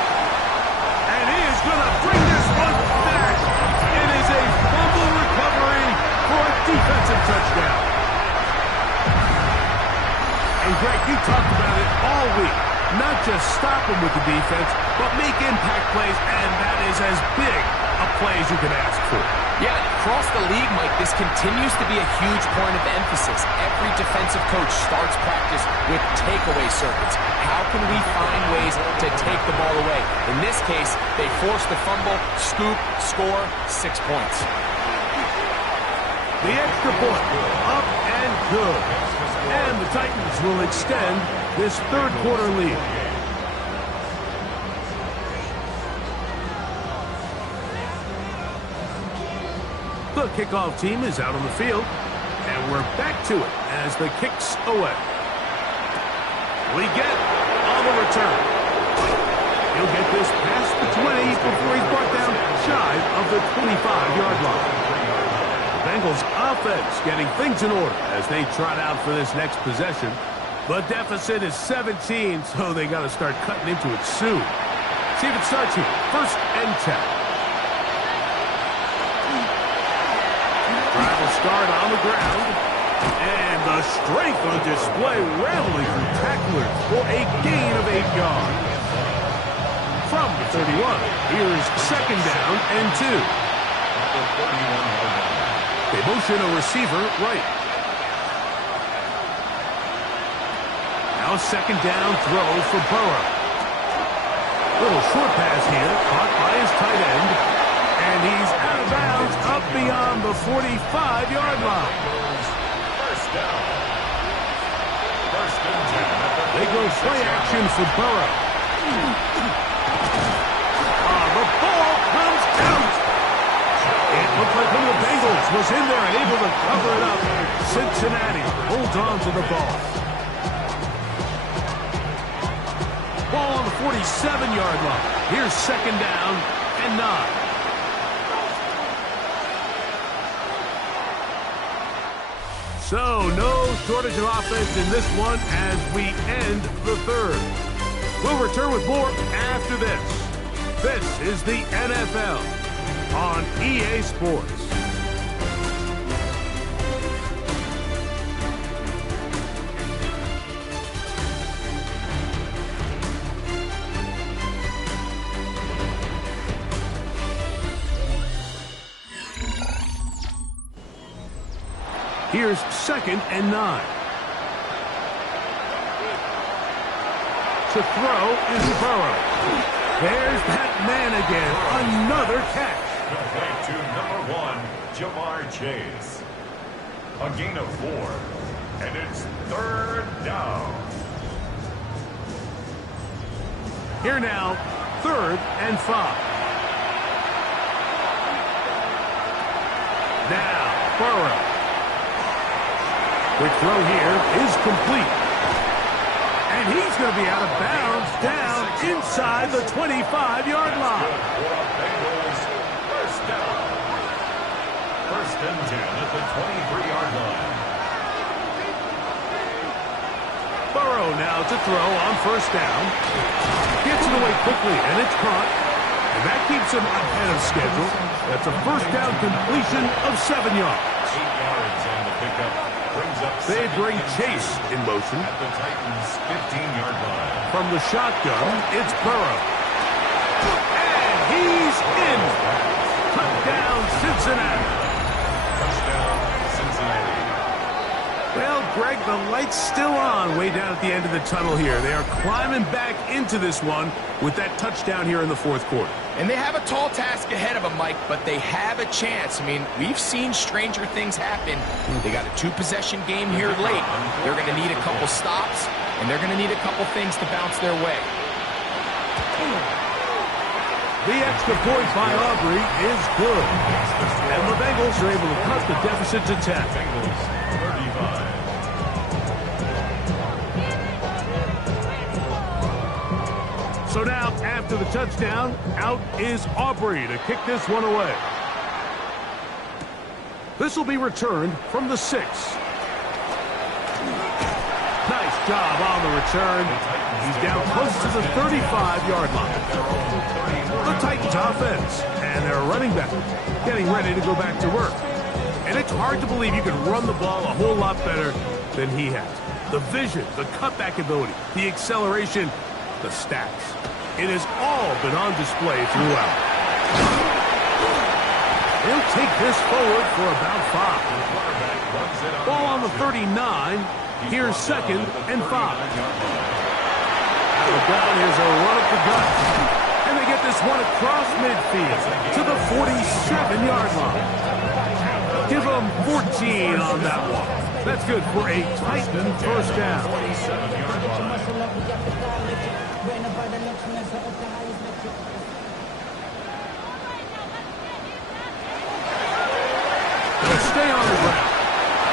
And he is going to bring this one back. It is a fumble recovery for a defensive touchdown. And Greg, you talked about it all week. Not just stop him with the defense, but make impact plays, and that is as big a play as you can ask for. Yeah, across the league, Mike, this continues to be a huge point of emphasis. Every defensive coach starts practice with takeaway circuits. How can we find ways to take the ball away? In this case, they force the fumble, scoop, score, 6 points. The extra point, up and good. And the Titans will extend this third quarter lead. The kickoff team is out on the field, and we're back to it as the kick's away. We get on the return. He'll get this past the 20 before he's brought down shy of the 25-yard line. The Bengals offense getting things in order as they trot out for this next possession. The deficit is 17, so they got to start cutting into it soon. See if it starts here. First and 10. Drive will start on the ground. And the strength on display, rambling through tacklers for a gain of 8 yards. From the 31, here's second down and 2. They motion a receiver right. Now second down throw for Burrow. Little short pass here, caught by his tight end. And he's out of bounds up beyond the 45-yard line. First down. First and 10. They go play action for Burrow. The ball comes out. It looked like one of the Bengals was in there and able to cover it up. Cincinnati holds on to the ball. Ball on the 47-yard line. Here's second down and 9. So, no shortage of offense in this one as we end the third. We'll return with more after this. This is the NFL on EA Sports. Here's second and 9. To throw is Burrow. There's that man again. Another catch. Complete to number 1, Jamar Chase. A gain of 4. And it's third down. Here now, third and 5. Now, Burrow. Quick throw here is complete. And he's going to be out of bounds down inside the 25-yard line. Bengals first down. First and 10 at the 23-yard line. Burrow now to throw on first down. Gets it away quickly, and it's caught. And that keeps him ahead of schedule. That's a first down completion of 7 yards. 8 yards on the pickup. They bring Chase in motion. At the Titans' 15-yard line. From the shotgun, it's Burrow. And he's in. Touchdown, Cincinnati. Touchdown, Cincinnati. Well, Greg, the light's still on way down at the end of the tunnel here. They are climbing back into this one with that touchdown here in the fourth quarter. And they have a tall task ahead of them, Mike, but they have a chance. I mean, we've seen stranger things happen. They got a two-possession game here late. They're going to need a couple stops, and they're going to need a couple things to bounce their way. The extra point by Aubrey is good. And the Bengals are able to cut the deficit to 10. Bengals 35. So now, after the touchdown, out is Aubrey to kick this one away. This will be returned from the 6. Nice job on the return. He's down close to the 35-yard line. The Titans offense and their running back getting ready to go back to work. And it's hard to believe you can run the ball a whole lot better than he has. The vision, the cutback ability, the acceleration, the stats. It has all been on display throughout. He'll take this forward for about 5. Ball on the 39. Here's 2nd and 5. Out of the gun, here's a run up the gut. And they get this one across midfield to the 47-yard line. Give them 14 on that one. That's good for a Titan first down. They'll stay on the ground.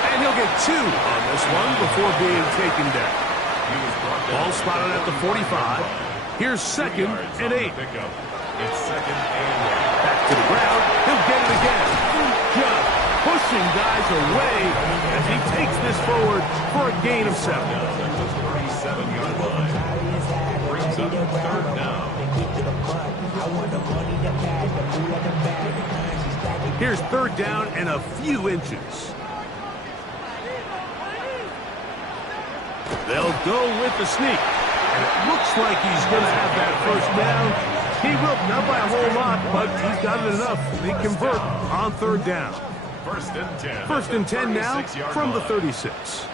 And he'll get 2 on this one before being taken down. Ball spotted at the 45. Here's 2nd and 8. It's 2nd and 8. Back to the ground. He'll get it again. Just pushing guys away as he takes this forward for a gain of 7. 37-yard line. Brings up 3rd down. Here's 3rd down and a few inches. They'll go with the sneak. And it looks like he's going to have that first down. He will, not by a whole lot, but he's got it enough. They convert on 3rd down. 1st and 10. 1st and 10 now from the 36.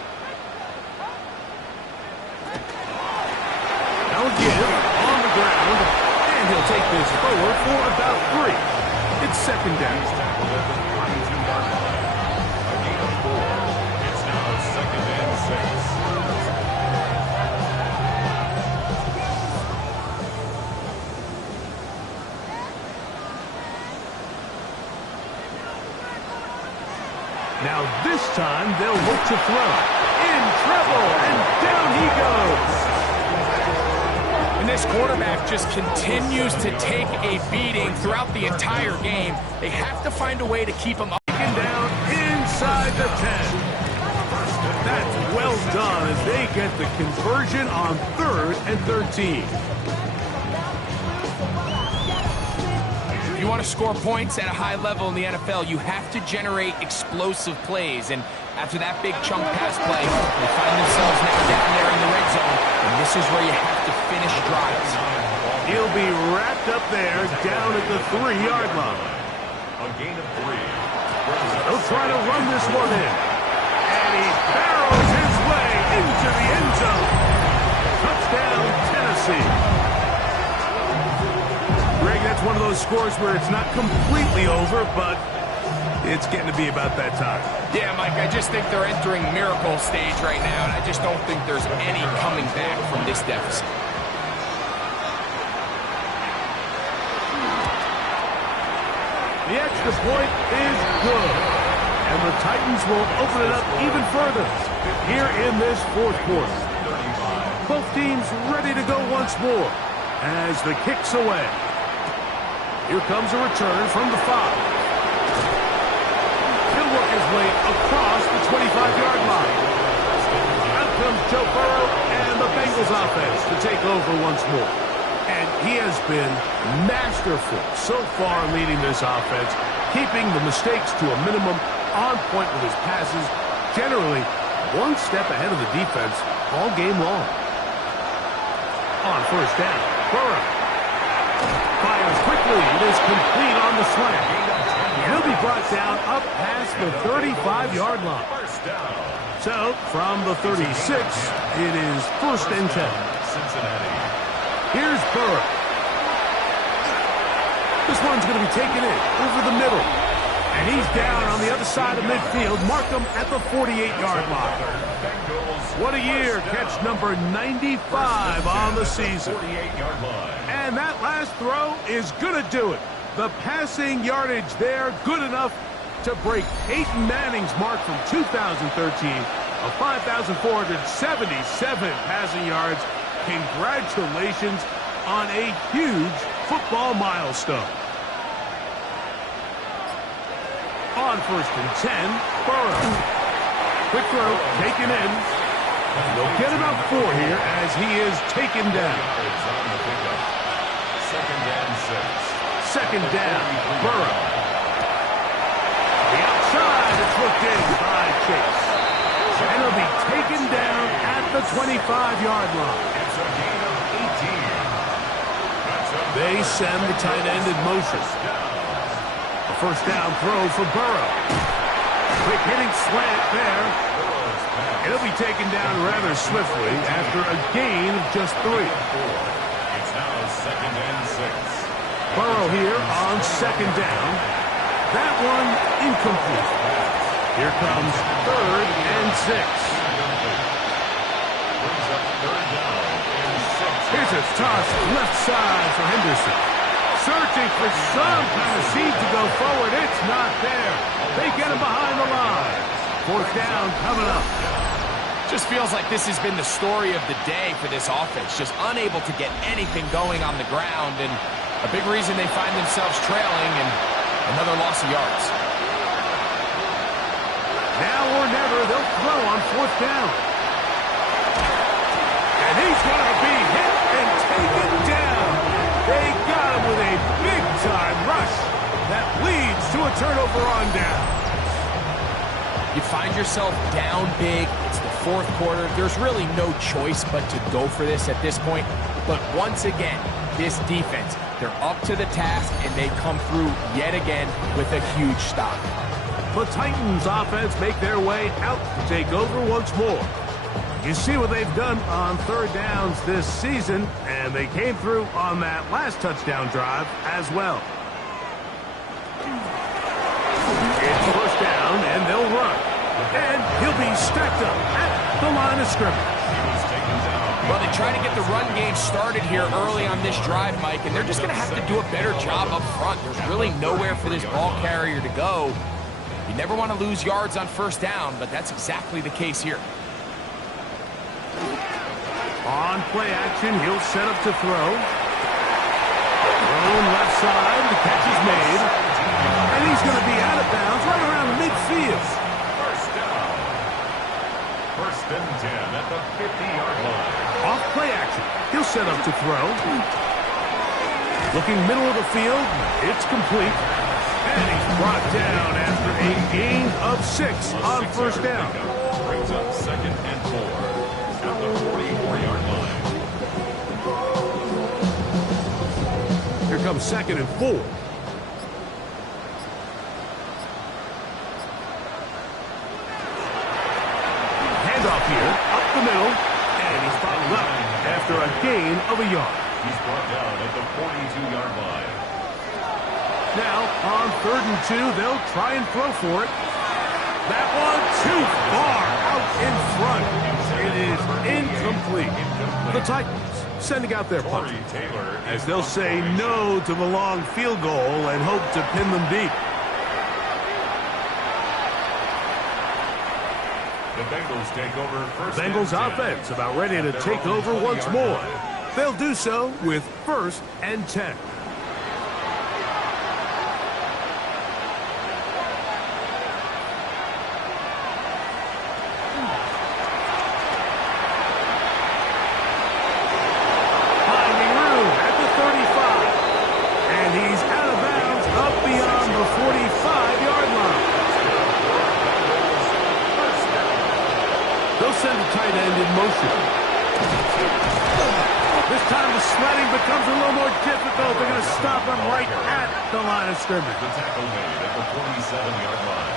Now again, on the ground, and he'll take this forward for about 3. It's 2nd down. It's now 2nd and 6. Now this time they'll look to throw. In trouble, and down he goes. And this quarterback just continues to take a beating throughout the entire game. They have to find a way to keep him up. Taken down inside the 10. That's well done as they get the conversion on 3rd and 13. If you want to score points at a high level in the NFL, you have to generate explosive plays. And after that big chunk pass play, they find themselves now down there in the red zone. And this is where you have to finish drives. He'll be wrapped up there down at the 3-yard line. A gain of 3. They'll try to run this one in. And he barrels his way into the end zone. Touchdown, Tennessee. Greg, that's one of those scores where it's not completely over, but it's getting to be about that time. Yeah, Mike, I just think they're entering miracle stage right now, and I just don't think there's any coming back from this deficit. The extra point is good. And the Titans will open it up even further here in this fourth quarter. Both teams ready to go once more as the kick's away. Here comes a return from the 5. He'll work his way across the 25-yard line. Out comes Joe Burrow and the Bengals offense to take over once more. And he has been masterful so far leading this offense, keeping the mistakes to a minimum, on point with his passes, generally one step ahead of the defense all game long. On first down, Burrow fires quickly. It is complete on the slant. He'll be brought down up past the 35-yard line. First down. So, from the 36, it is first and 10. Cincinnati. Here's Burrow. This one's going to be taken in over the middle. And he's down on the other side of midfield. Mark him at the 48-yard line. What a year. Catch number 95 on the season. 48-yard line. And that last throw is going to do it. The passing yardage there, good enough to break Peyton Manning's mark from 2013 of 5,477 passing yards. Congratulations on a huge football milestone. On first and 10, Burrow. Quick throw, taken in. They'll get about 4 here as he is taken down. Second and 6. Second down, Burrow. The outside is looked in by Chase. And he'll be taken down at the 25-yard line. It's a gain of 18. They send the tight end in motion. A first down throw for Burrow. Quick hitting slant there. It'll be taken down rather swiftly after a gain of just 3. It's now second and 6. Burrow here on second down. That one incomplete. Here comes third and 6. Brings up third down and 6. Here's a toss left side for Henderson. Searching for some kind of seed to go forward. It's not there. They get him behind the line. Fourth down coming up. Just feels like this has been the story of the day for this offense. Just unable to get anything going on the ground, and a big reason they find themselves trailing and another loss of yards. Now or never, they'll throw on fourth down. And he's going to be hit and taken down. They got him with a big-time rush that leads to a turnover on down. You find yourself down big. It's the fourth quarter. There's really no choice but to go for this at this point. But once again, this defense, they're up to the task, and they come through yet again with a huge stop. The Titans offense make their way out to take over once more. You see what they've done on third downs this season, and they came through on that last touchdown drive as well. It's first down, and they'll run. And he'll be stacked up at the line of scrimmage. Well, they try to get the run game started here early on this drive, Mike, and they're just going to have to do a better job up front. There's really nowhere for this ball carrier to go. You never want to lose yards on first down, but that's exactly the case here. On play action, he'll set up to throw. Thrown left side, the catch is made. And he's going to be out of bounds right around midfield. First down. First and 10 at the 50-yard line. Off play action, he'll set up to throw. Looking middle of the field, it's complete. And he's brought down after a gain of 6 on first down. Brings up second and 4 at the 44-yard line. Here comes second and 4. Handoff here, up the middle, and he's followed up after a gain of a yard. He's brought down at the 42-yard line. Now, on third and 2, they'll try and throw for it. That one too far out in front. It is incomplete. The Titans sending out their punt, as they'll say no to the long field goal and hope to pin them deep. The Bengals take over first. Bengals offense about ready to take over once more. They'll do so with first and 10. Finding room at the 35. And he's out of bounds up beyond the 45-yard line. They'll send the tight end in motion. This time the sledding becomes a little more difficult. They're going to stop him right at the line of scrimmage. The tackle made at the 47-yard line.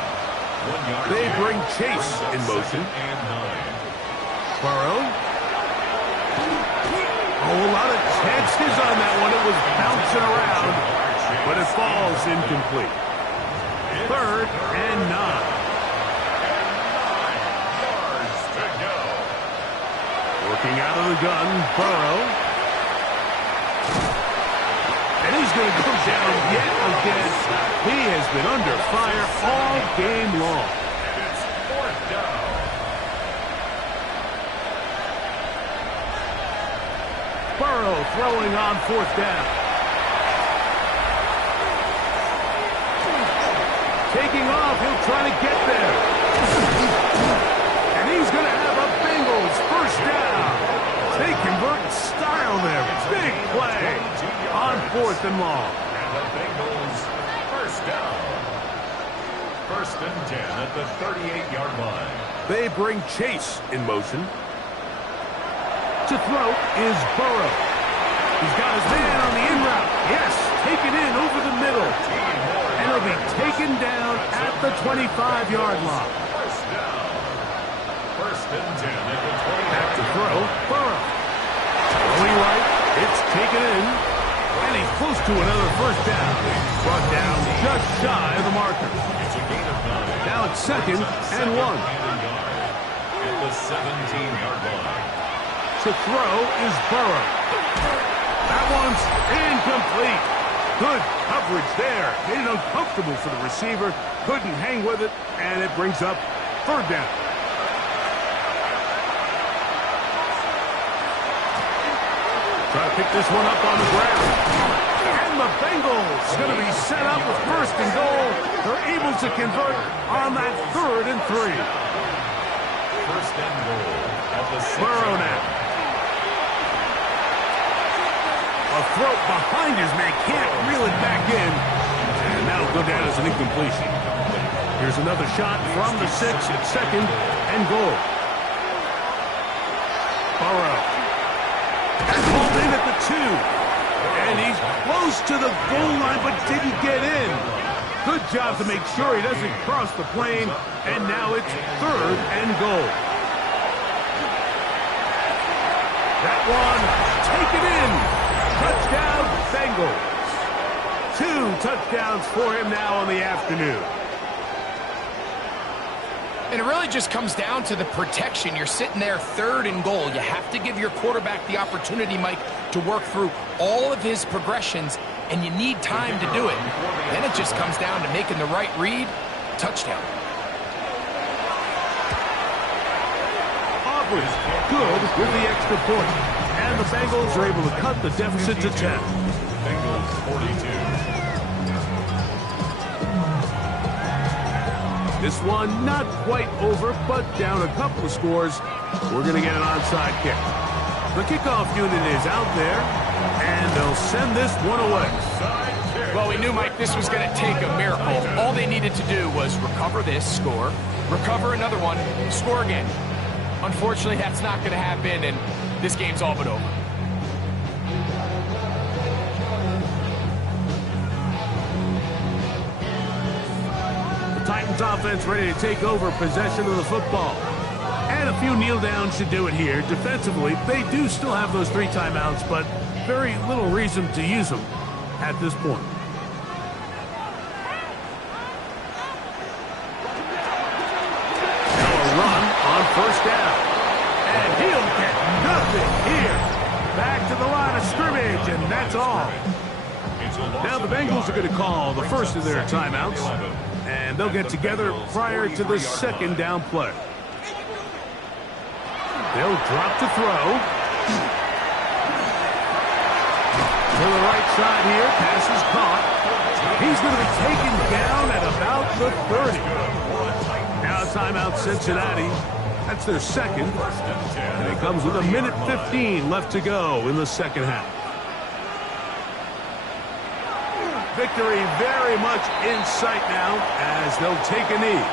1 yard. They bring Chase in motion. And 9. Burrow. Oh, a lot of chances on that one. It was bouncing around, but it falls incomplete. 3rd and 9. 9 yards to go. Working out of the gun, Burrow. And he's going to go down yet again. He has been under fire all game long. It's 4th down. Burrow throwing on 4th down. Taking off, he'll try to get there. And he's going to have a Bengals first down. They convert in style there. Big play on 4th and long. And the Bengals first down. 1st and 10 at the 38-yard line. They bring Chase in motion. To throw is Burrow. He's got his man on the in route. Yes, taken in over the middle. And he'll be taken down at the 25-yard line. First down. 1st and 10 at the 20. Back to throw, Burrow. Going right, it's taken in. And he's close to another first down. Brought down just shy of the marker. It's a gain of 9. Now it's 2nd and 1. At the 17-yard line. To throw is Burrow. That one's incomplete. Good coverage there. Made it uncomfortable for the receiver. Couldn't hang with it, and it brings up 3rd down. Try to pick this one up on the ground. And the Bengals going to be set up with 1st and goal. They're able to convert on that 3rd and 3. 1st and goal at the 6. Burrow now. A throw behind his man, can't reel it back in. And that'll go down as an incompletion. Here's another shot from the 6 at 2nd and goal. Burrow. That's pulled in at the 2. And he's close to the goal line, but didn't get in. Good job to make sure he doesn't cross the plane. And now it's 3rd and goal. That one, take it in. Touchdown, Bengals. 2 touchdowns for him now on the afternoon. And it really just comes down to the protection. You're sitting there 3rd and goal. You have to give your quarterback the opportunity, Mike, to work through all of his progressions, and you need time to do it. Then it just comes down to making the right read. Touchdown. Aubrey, good with the extra point. And the Bengals are able to cut the deficit to 10. Bengals 42. This one not quite over, but down a couple of scores. We're going to get an onside kick. The kickoff unit is out there, and they'll send this one away. Well, we knew, Mike, this was going to take a miracle. All they needed to do was recover this, score, recover another one, score again. Unfortunately, that's not going to happen, and this game's all but over. The Titans offense ready to take over possession of the football. And a few kneel downs should do it here. Defensively, they do still have those 3 timeouts, but very little reason to use them at this point. Now a run on 1st down. And he'll get nothing here. Back to the line of scrimmage, and that's all. Now the Bengals are going to call the first of their timeouts, and they'll get together prior to the 2nd down play. They'll drop to throw. To the right side here, pass is caught. He's going to be taken down at about the 30. Now timeout Cincinnati. That's their 2nd. And it comes with 1:15 left to go in the 2nd half. Victory very much in sight now as they'll take a knee.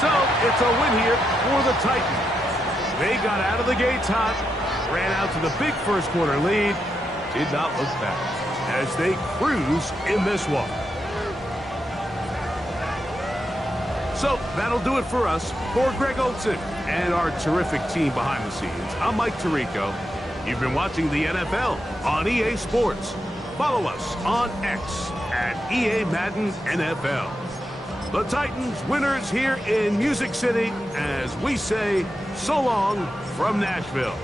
So it's a win here for the Titans. They got out of the gates hot, ran out to the big first quarter lead. Did not look back as they cruise in this one. So that'll do it for us. For Greg Olson and our terrific team behind the scenes, I'm Mike Tirico. You've been watching the NFL on EA Sports. Follow us on X at EA Madden NFL. The Titans winners here in Music City as we say so long from Nashville.